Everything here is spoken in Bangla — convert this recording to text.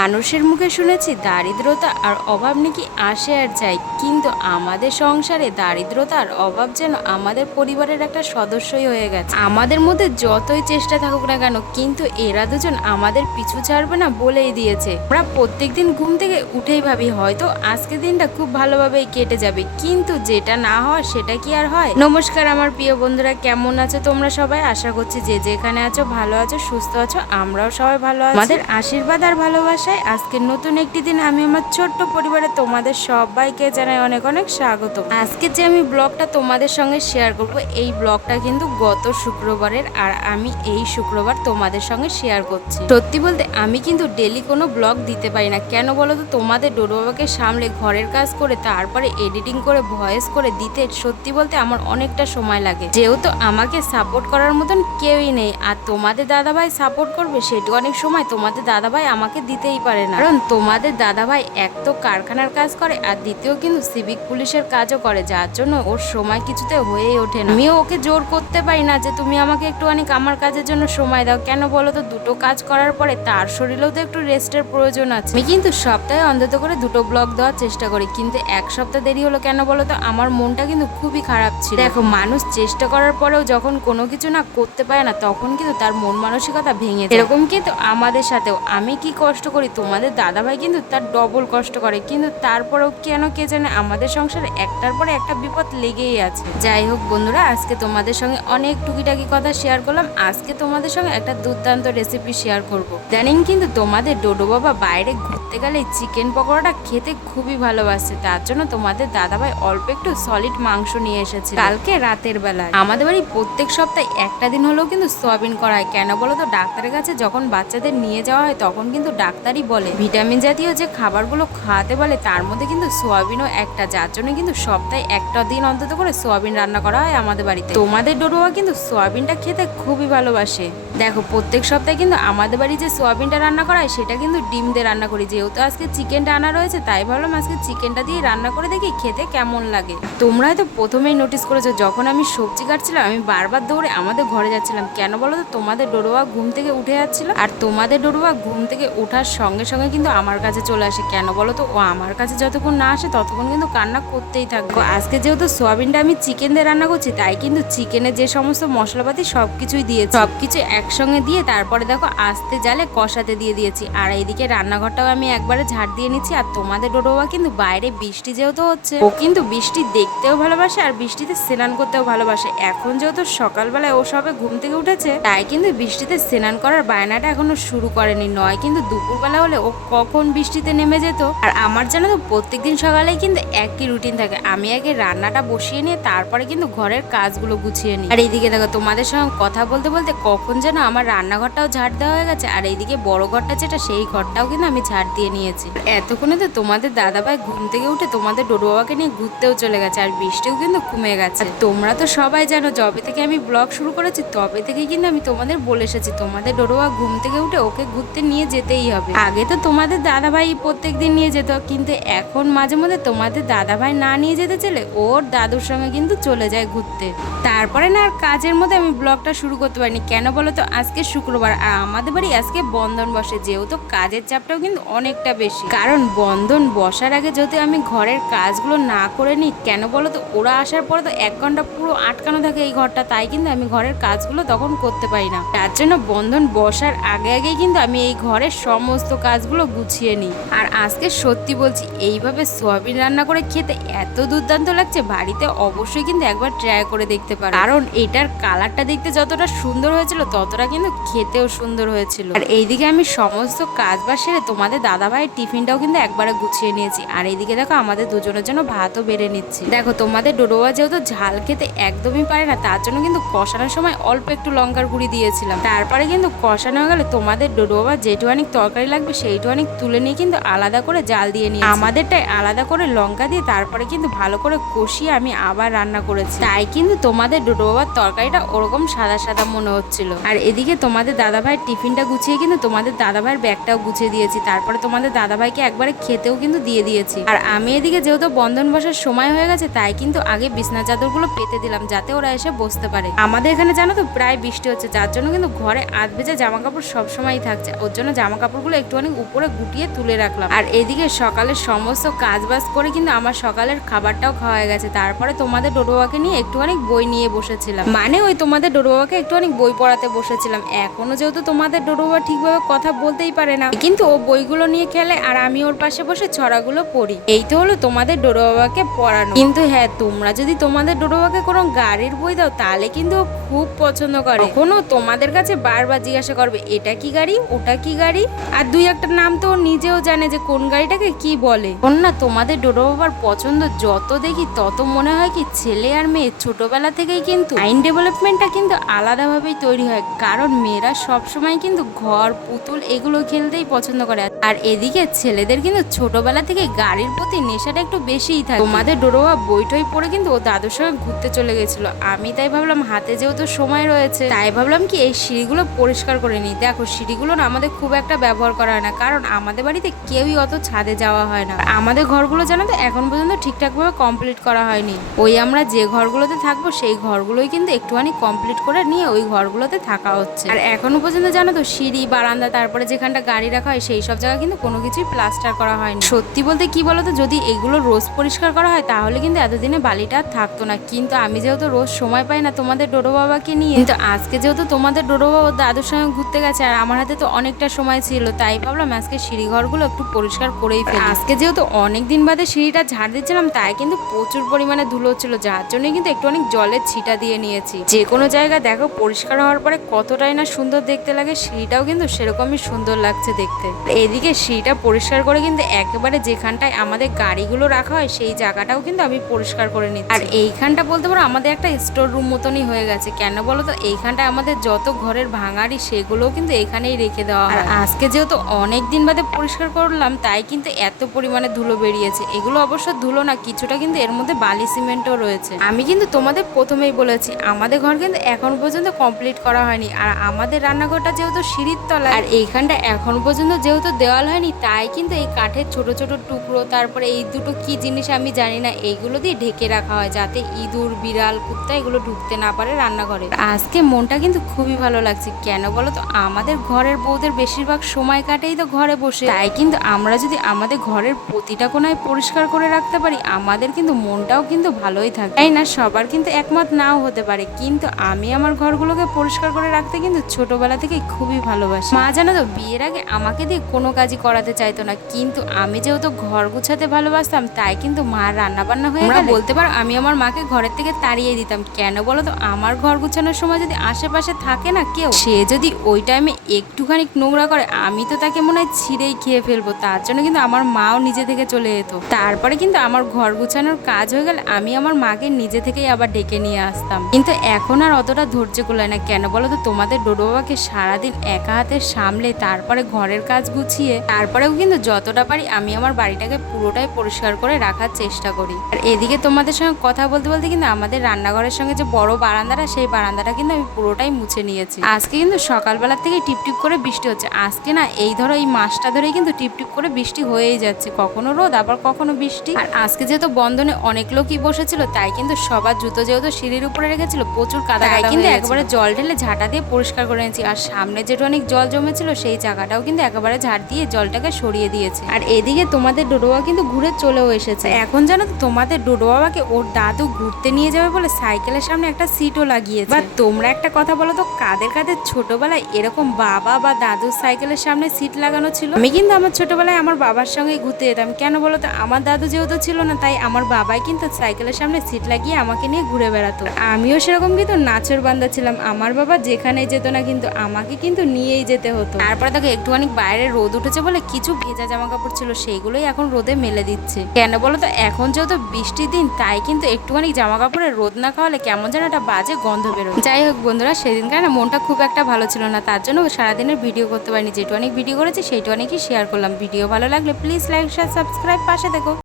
মানুষের মুখে শুনেছি দারিদ্রতা আর অভাব নাকি আসে আর যায়, কিন্তু আমাদের সংসারে দারিদ্রতা আর অভাব যেন আমাদের পরিবারের একটা সদস্যই হয়ে গেছে। আমাদের মধ্যে যতই চেষ্টা থাকুক না কেন, কিন্তু এরা দুজন আমাদের পিছু ছাড়বে না বলেই দিয়েছে। আমরা প্রত্যেকদিন ঘুম থেকে উঠেই ভাবি হয়তো আজকের দিনটা খুব ভালোভাবেই কেটে যাবে, কিন্তু যেটা না হয় সেটা কি আর হয়? নমস্কার আমার প্রিয় বন্ধুরা, কেমন আছো তোমরা সবাই? আশা করছি যে যেখানে আছো ভালো আছো, সুস্থ আছো। আমরাও সবাই ভালো আছি। আমাদের আশীর্বাদ আর ভালোবাসা আজকে নতুন একটি দিন আমি আমার ছোট্ট পরিবারে তোমাদের সবাইকে জানাই অনেক অনেক স্বাগত। আজকে যে আমি ব্লগটা তোমাদের সঙ্গে শেয়ার করব, এই ব্লগটা কিন্তু গত শুক্রবারের, আর আমি এই শুক্রবার তোমাদের সঙ্গে শেয়ার করছি। সত্যি বলতে আমি কিন্তু ডেলি কোনো ব্লগ দিতে পারি না, কেন বলো তো? তোমাদের ডোডো বাবাকে সামলে ঘরের কাজ করে তারপরে এডিটিং করে ভয়েস করে দিতে সত্যি বলতে আমার অনেকটা সময় লাগে। যেহেতু আমাকে সাপোর্ট করার মতন কেউই নেই, আর তোমাদের দাদাভাই সাপোর্ট করবে সেটু অনেক সময় তোমাদের দাদাভাই আমাকে দিতেই পারে না। কারণ তোমাদের দাদাভাই এক তো কারখানার কাজ করে, আর দ্বিতীয় কিন্তু সিভিক পুলিশের কাজও করে, যার জন্য ওর সময় কিছুতে হয়েই ওঠে না। আমিও ওকে জোর করতে পারি না যে তুমি আমাকে একটুখানি আমার কাজের জন্য সময় দাও। কেন বলো তো? দুটো কাজ করার পরে তার শরীরেও তো একটু রেস্টের প্রয়োজন আছে। আমি কিন্তু সপ্তাহে অন্তত করে দুটো ব্লগ দেওয়ার চেষ্টা করি, কিন্তু এক সপ্তাহ দেরি হলো কেন বলো তো? আমার মনটা কিন্তু খুবই খারাপ ছিল। দেখো, মানুষ চেষ্টা করার পরেও যখন কোনো কিছু না করতে পারে না, তখন কিন্তু তার মন মানসিকতা ভেঙে যায়। এরকম কিন্তু আমাদের সাথেও আমি কি কষ্ট করি, তোমাদের দাদাভাই কিন্তু তার ডবল কষ্ট করে, কিন্তু তারপরেও কেন কে জানে আমাদের সংসারে একটার পরে একটা বিপদ লেগেই আছে। যাই হোক বন্ধুরা, আজকে তোমাদের সঙ্গে অনেক টুকিটাকি কথা শেয়ার করলাম। আজকে তোমাদের সঙ্গে একটা দুর্দান্ত রেসিপি শেয়ার করব। জানেন কিন্তু তোমাদের ডোডো বাবা বাইরে ঘুরতে গেলে চিকেন পকোড়াটা খেতে খুবই ভালোবাসে, তার জন্য তোমাদের দাদাভাই অল্প একটু সলিড মাংস নিয়ে এসেছে কালকে রাতের বেলায়। আমাদের বাড়ি প্রত্যেক সপ্তাহে একটা দিন হলেও কিন্তু সোয়াবিন করা হয়। কেন বলো তো? ডাক্তারের কাছে যখন বাচ্চাদের নিয়ে যাওয়া হয় তখন কিন্তু ডাক্তারই বলে ভিটামিন জাতীয় যে খাবারগুলো খাওয়াতে বলে তার মধ্যে কিন্তু সোয়াবিনও একটা, যার জন্য কিন্তু সপ্তাহে একটা দিন অন্তত করে সোয়াবিন রান্না করা হয় আমাদের বাড়িতে। তোমাদের ডোডোয়া কিন্তু সোয়াবিনটা খেতে খুবই ভালোবাসে। দেখো, প্রত্যেক সপ্তাহে কিন্তু আমাদের বাড়ি যে সোয়াবিনটা রান্না করা হয় সেটা কিন্তু ডিম দিয়ে রান্না করি। যেহেতু আজকে চিকেনটা আনা রয়েছে, তাই ভাবলাম আজকে চিকেনটা দিয়ে রান্না করে দেখি খেতে কেমন লাগে। তোমরা হয়তো প্রথমেই নোটিস করেছো, যখন আমি সবজি কাটছিলাম আমি বারবার দৌড়ে আমাদের ঘরে যাচ্ছিলাম। কেন বলো তো? তোমাদের ডোডোয়া ঘুম থেকে উঠে যাচ্ছিল, আর তোমাদের ডোডোয়া ঘুম থেকে ওঠার সঙ্গে সঙ্গে কিন্তু আমার কাছে চলে আসে। কেন বলো তো? ও আমার কাছে যতক্ষণ না আসে ততক্ষণ কিন্তু কান্না করতেই থাকবে। আজকে যেহেতু সোয়াবিনটা আমি চিকেন দিয়ে রান্না করছি, তাই কিন্তু চিকেনের যে সমস্ত মশলাপাতি সবকিছুই দিয়েছি, সবকিছু একসঙ্গে দিয়ে তারপরে দেখো আস্তে জালে কষাতে দিয়ে দিয়েছি। আর এইদিকে রান্নাঘরটাও আমি একবারে ঝাড় দিয়ে নিচ্ছি। আর তোমাদের ডোডোয়া কিন্তু বাইরে বৃষ্টি যেহেতু হচ্ছে, ও কিন্তু বৃষ্টি দেখতেও ভালোবাসে আর বৃষ্টিতে স্নান করতেও ভালোবাসে। এখন যেহেতু সকালবেলায় ও সবে ঘুম থেকে উঠেছে, তাই কিন্তু বৃষ্টিতে স্নান করার বায়নাটা এখনো শুরু করেনি। নয় কিন্তু দুপুরবেলা হলে ও কখন বৃষ্টিতে নেমে যেত। আর আমার জানো তো প্রত্যেকদিন সকালেই কিন্তু একই রুটিন থাকে, আমি আগে রান্নাটা বসিয়ে নিয়ে তারপরে কিন্তু ঘরের কাজগুলো গুছিয়ে নিই। আর এইদিকে দেখো, তোমাদের সঙ্গে কথা বলতে বলতে কখন যেন আমার রান্নাঘরটাও ঝাড় দেওয়া হয়ে গেছে, আর এইদিকে বড় ঘরটা যেটা সেই ঘরটাও কিন্তু আমি ঝাড় দিয়ে নিয়েছি। এতক্ষণে তো তোমাদের দাদাভাই ঘুম থেকে উঠে তোমাদের ডোডো বাবাকে নিয়ে ঘুরতেও চলে গেছে, আর বৃষ্টিও কিন্তু কমে গেছে। তোমরা তো সবাই জানো, যবে থেকে আমি ব্লগ শুরু করেছি তবে থেকে কিন্তু আমি তোমাদের বলে এসেছি তোমাদের ডোডো বাবা ঘুম থেকে উঠে ওকে ঘুরতে নিয়ে যেতেই হবে। আগে তো তোমাদের দাদাভাই প্রত্যেক দিন নিয়ে যেত, কিন্তু এখন মাঝে মধ্যে তোমাদের দাদাভাই না নিয়ে যেতে চলে ওর দাদুর সঙ্গে কিন্তু চলে যায় ঘুরতে। তারপরে না আর কাজের মধ্যে আমি ব্লগটা শুরু করতে পারিনি। কেন বলো তো? আজকে শুক্রবার আর আমাদের বাড়ি আজকে বন্ধন বসে, যেহেতু কাজের চাপটাও কিন্তু অনেকটা বেশি। কারণ বন্ধন বসার আগে যদি আমি ঘরের কাজগুলো না করে নিই, কেন বলো তো? ওরা আসার পরে তো 1 ঘন্টা পুরো আটকানো থাকে এই ঘরটা, তাই কিন্তু আমি ঘরের কাজগুলো তখন করতে পারি না। তার জন্য বন্ধন বসার আগে আগেই কিন্তু আমি এই ঘরের সমস্ত কাজগুলো গুছিয়ে নিই। আর আজকে সত্যি বলছি, এইভাবে সোয়াবিন রান্না করে খেতে এত দুর্দান্ত লাগছে, বাড়িতে অবশ্যই কিন্তু একবার ট্রাই করে দেখতে পারো। কারণ এটার কালারটা দেখতে যতটা সুন্দর হয়েছিল ততটা কিন্তু খেতেও সুন্দর হয়েছিল। আর এইদিকে আমি সমস্ত কাজ বাজ সেরে তোমাদের দাদাভাইয়ের টিফিনটাও কিন্তু একবারে গুছিয়ে নিয়েছি। আর এইদিকে দেখো আমাদের দুজনের জন্য ভাতও বেড়ে নিচ্ছি। দেখো, তোমাদের ডোডোয়া যেহেতু ঝাল খেতে একদমই পারে না, তার জন্য কিন্তু কষানোর সময় অল্প একটু লঙ্কার গুঁড়ি দিয়েছিলাম। তারপরে কিন্তু কষানো হয়ে গেলে তোমাদের ডোডোয়া যেটুখানি তরকারি লাগবে সেইটুখানি তুলে নিয়ে কিন্তু আলাদা করে জাল দিয়ে নিয়ে আমাদেরটাই আলাদা করে লঙ্কা দিয়ে তারপরে কিন্তু ভালো করে কষিয়ে আমি আবার রান্না করেছি। তাই কিন্তু তোমাদের ডোডো বাবার তরকারিটা ওরকম সাদা সাদা মনে হচ্ছিল। আর এদিকে তোমাদের দাদাভাইয়ের টিফিনটা গুছিয়ে কিন্তু তোমাদের দাদাভাইয়ের ব্যাগটাও গুছিয়ে দিয়েছি। তারপরে তোমাদের দাদাভাইকে একবারে খেতেও কিন্তু দিয়ে দিয়েছি। আর আমি এদিকে যেহেতু বন্ধন বসার সময় হয়ে গেছে তাই কিন্তু আগে বিছনা চাদরগুলো পেতে দিলাম যাতে ওরা এসে বসতে পারে। আমাদের এখানে জানো তো প্রায় বৃষ্টি হচ্ছে, যার জন্য কিন্তু ঘরে আধ ভেজা জামা কাপড় সবসময়ই থাকছে। ওর জন্য জামা কাপড়গুলো একটুখানি উপরে গুটিয়ে তুলে রাখলাম। আর এদিকে সকালের সমস্ত কাজ বাজ করে কিন্তু আমার সকালের খাবারটাও খাওয়া হয়ে গেছে। তারপরে তোমাদের ডোডোবাবাকে নিয়ে একটুখানি বই নিয়ে বসেছিলাম, মানে ওই তোমাদের ডোডোবাবাকে একটুখানি বই পড়াতে বসেছিলাম। এখনো যেহেতু তোমাদের ডোডোবাবা ঠিকভাবে কথা বলতেই পারে না, কিন্তু ও বইগুলো নিয়ে খেলে আর আমি ওর পাশে বসে ছড়াগুলো পড়ি। এই তো হলো তোমাদের ডোডোবাবাকে পড়ানো। কিন্তু হ্যাঁ, তোমরা যদি তোমাদের ডোডোবাবাকে কোনো গাড়ির বই দাও তাহলে কিন্তু ও খুব পছন্দ করে। কখনো তোমাদের কাছে বারবার জিজ্ঞাসা করবে এটা কি গাড়ি, ওটা কি গাড়ি, আর দুই একটা নাম তো ও নিজেও জানে যে কোন গাড়িটাকে কি বলে। না, তোমাদের ডোডোবাবার পছন্দ যত দেখি তত মনে হয় কি ছেলে আর মেয়ে ছোটবেলা থেকেই কিন্তু মাইন্ড ডেভেলপমেন্টটা কিন্তু আলাদাভাবেই তৈরি হয়। কারণ মেয়েরা সবসময় কিন্তু ঘর পুতুল এগুলো খেলতেই পছন্দ করে, আর এদিকে ছেলেদের কিন্তু ছোটবেলা থেকে গাড়ির প্রতি নেশাটা একটু বেশিই থাকে। তোমাদের ডোডোবা বইটই পড়ে কিন্তু ও দাদুর সঙ্গে ঘুরতে চলে গেছিল। আমি তাই ভাবলাম হাতে যেহেতু সময় রয়েছে তাই ভাবলাম কি এই সিঁড়িগুলো পরিষ্কার করে নিই। দেখো সিঁড়িগুলো না আমাদের খুব একটা ব্যবহার করা হয় না, কারণ আমাদের বাড়িতে কেউই অত ছাদে যাওয়া হয় না। আমাদের ঘরগুলো জানো তো এখন পর্যন্ত ঠিকঠাকভাবে কমপ্লিট করা হয়নি। ওই আমরা যে ঘরগুলোতে থাকবো সেই ঘরগুলোই কিন্তু একটুখানি কমপ্লিট করে নিয়ে ওই ঘরগুলোতে থাকা হচ্ছে। আর এখনো পর্যন্ত জানো তো সিঁড়ি বারান্দা তারপরে যেখানটা গাড়ি রাখা হয় সেই সব জায়গা কিন্তু কোনো কিছুই প্লাস্টার করা হয়নি। সত্যি বলতে কি বলতো, যদি এগুলো রোজ পরিষ্কার করা হয় তাহলে কিন্তু এতদিনে বালিটা আর থাকতো না। কিন্তু আমি যেহেতু রোজ সময় পাই না তোমাদের ডোডো বাবাকে নিয়ে, কিন্তু আজকে যেহেতু তোমাদের ডোডো বাবা দাদুর সঙ্গে ঘুরতে গেছে আর আমার হাতে তো অনেকটা সময় ছিল, তাই ভাবলাম আজকে সিঁড়ি ঘরগুলো একটু পরিষ্কার করেই ফেলি। আজকে যেহেতু অনেকদিন বাদে সিঁড়িটা ঝাড় দিচ্ছিলাম তাই কিন্তু প্রচুর পরিমাণে ধুলো ছিল, যার জন্য কিন্তু একটু অনেক জলের ছিটা দিয়ে নিয়েছি। যে কোনো জায়গা দেখো পরিষ্কার হওয়ার পরে কতটাই না সুন্দর দেখতে লাগে, সিঁড়িটাও কিন্তু সেরকমই সুন্দর লাগছে দেখতে। এদিকে সিঁড়িটা পরিষ্কার করে কিন্তু একেবারে যেখানটায় আমাদের গাড়িগুলো রাখা হয় সেই জায়গাটাও কিন্তু আমি পরিষ্কার করে নিচ্ছি। আর এইখানটা বলতে পারো আমাদের একটা স্টোর রুম মতনই হয়ে গেছে। কেন বলো তো, এইখানটায় আমাদের যত ঘরের ভাঙাড়ি সেগুলোও কিন্তু এখানেই রেখে দেওয়া হয়। আর আজকে যেহেতু অনেক দিন বাদে পরিষ্কার করলাম তাই কিন্তু এত পরিমাণে ধুলো বেরিয়েছে। এগুলো অবশ্য ধুলো না, কিছুটা কিন্তু এর মধ্যে বালি সিমেন্টও রয়েছে। আমি কিন্তু তোমাদের প্রথমেই বলেছি আমাদের ঘর কিন্তু এখন পর্যন্ত কমপ্লিট করা হয়নি। আর আমাদের রান্নাঘরটা যেহেতু সিঁড়ির তলায় আর এইখানটা এখন পর্যন্ত যেহেতু দেওয়াল হয়নি তাই কিন্তু এই কাঠের ছোট ছোট টুকরো তারপরে এই দুটো কি জিনিস আমি জানি না এইগুলো দিয়ে ঢেকে রাখা হয় যাতে ইঁদুর বিড়াল কুত্তা এগুলো ঢুকতে না পারে রান্নাঘরে। আজকে মনটা কিন্তু খুবই ভালো লাগছে। কেন বলো তো, আমাদের ঘরের বউদের বেশিরভাগ সময় কাটেই তো ঘরে বসে, তাই কিন্তু আমরা যদি আমাদের ঘরের প্রতিটা কোনায় পরিষ্কার করে রাখতে পারি আমাদের কিন্তু মনটাও কিন্তু ভালোই থাকে, তাই না? সবার কিন্তু একমত নাও হতে পারে, কিন্তু আমি আমার ঘরগুলোকে পরিষ্কার করে রাখতে কিন্তু ছোটবেলা থেকে খুবই ভালোবাসি। মা জানো তো বিয়ের আগে আমাকে দিয়ে কোনো কাজই করাতে চাইতো না, কিন্তু আমি যেহেতু ঘর গুছাতে ভালোবাসতাম তাই কিন্তু মার রান্না বান্না হয়ে গেলে বলতে পারো আমি আমার মাকে ঘরের থেকে তাড়িয়ে দিতাম। কেন বলো তো, আমার ঘর গুছানোর সময় যদি আশেপাশে থাকে না কেউ, সে যদি ওই টাইমে একটুখানি নোংরা করে আমি তো তাকে মনে হয় ছিঁড়েই খেয়ে ফেলবো। তার জন্য কিন্তু আমার মাও নিজে থেকে চলে যেত। তারপরে কিন্তু আমার ঘর গুছানোর কাজ হয়ে গেলে আমি আমার মাকে নিজে থেকেই আবার ডেকে নিয়ে আসতাম। কিন্তু এখন আর অতটা ধৈর্য কুলায় না। কেন বলো তো, তোমাদের ডোডো বাবাকে সারাদিন একা হাতে সামলে তারপরে ঘরের কাজ গুছিয়ে তারপরেও কিন্তু যতটা পারি আমি আমার বাড়িটাকে পুরোটাই পরিষ্কার করে রাখার চেষ্টা করি। আর এদিকে তোমাদের সঙ্গে কথা বলতে বলতে কিন্তু আমাদের রান্নাঘরের সঙ্গে যে বড় বারান্দাটা সেই বারান্দাটা কিন্তু আমি পুরোটাই মুছে নিয়েছি। আজকে কিন্তু সকালবেলা থেকে টিপটিপ করে বৃষ্টি হচ্ছে। আজকে না এই ধরো এই মাসটা ধরেই কিন্তু টিপটিপ করে বৃষ্টি হয়েই যাচ্ছে, কখনো রোদ আবার কখনো বৃষ্টি। আর আজকে যেহেতু বন্ধনে অনেক লোকই বসেছিল তাই কিন্তু সবার জুতো যেহেতু সিঁড়ির উপরে রেখেছিল প্রচুর কাদা কিন্তু একবারে জল ঢেলে ঝাঁটা দিয়ে পরিষ্কার করে নিয়েছি। আর সামনে যেটা অনেক জল জমেছিল সেই জায়গাটাও কিন্তু একেবারে ঝাড় দিয়ে জলটাকে সরিয়ে দিয়েছে। আর এদিকে তোমাদের ডোডোবা কিন্তু ঘুরে চলেও এসেছে। এখন জানো তো তোমাদের ডোডো বাবাকে ওর দাদু ঘুরতে নিয়ে যাবে বলে সাইকেলের সামনে একটা সিটও লাগিয়েছে। বা তোমরা একটা কথা বলো তো, কাদের কাদের ছোটবেলায় এরকম বাবা বা দাদুর সাইকেলের সামনে সিট লাগানো ছিল? আমি কিন্তু আমার ছোটবেলায় আমার বাবার সঙ্গে ঘুরতে যেতাম। কেন বলো তো, আমার দাদু যেহেতু ছিল না তাই আমার বাবাই কিন্তু সাইকেলের সামনে সিট লাগিয়ে আমাকে নিয়ে ঘুরে বেড়াতো। আমিও সেরকম কিন্তু নাচের বান্দা ছিলাম। আমার বাবা যেখানে যেত না কিন্তু আমাকে কিন্তু নিয়েই যেতে হতো। তারপরে দেখো একটুখানি বাইরে রোদ উঠেছে বলে কিছু ভেজা জামা কাপড় ছিল সেইগুলোই এখন রোদে মেলে দিচ্ছে। কেন বলো তো, এখন যেহেতু বৃষ্টির দিন তাই কিন্তু একটুখানি জামা কাপড়ে রোদ না খাওয়ালে কেমন যেন একটা বাজে গন্ধ বেরোয়। যাই হোক বন্ধুরা, সেদিনকার না মনটা খুব একটা ভালো ছিল না, তার জন্য সারাদিনের ভিডিও করতে পারিনি। যেটু অনেক ভিডিও করেছি সেইটু অনেকই শেয়ার করলাম। ভিডিও ভালো লাগলে প্লিজ লাইক শেয়ার সাবস্ক্রাইব পাশে দেখো।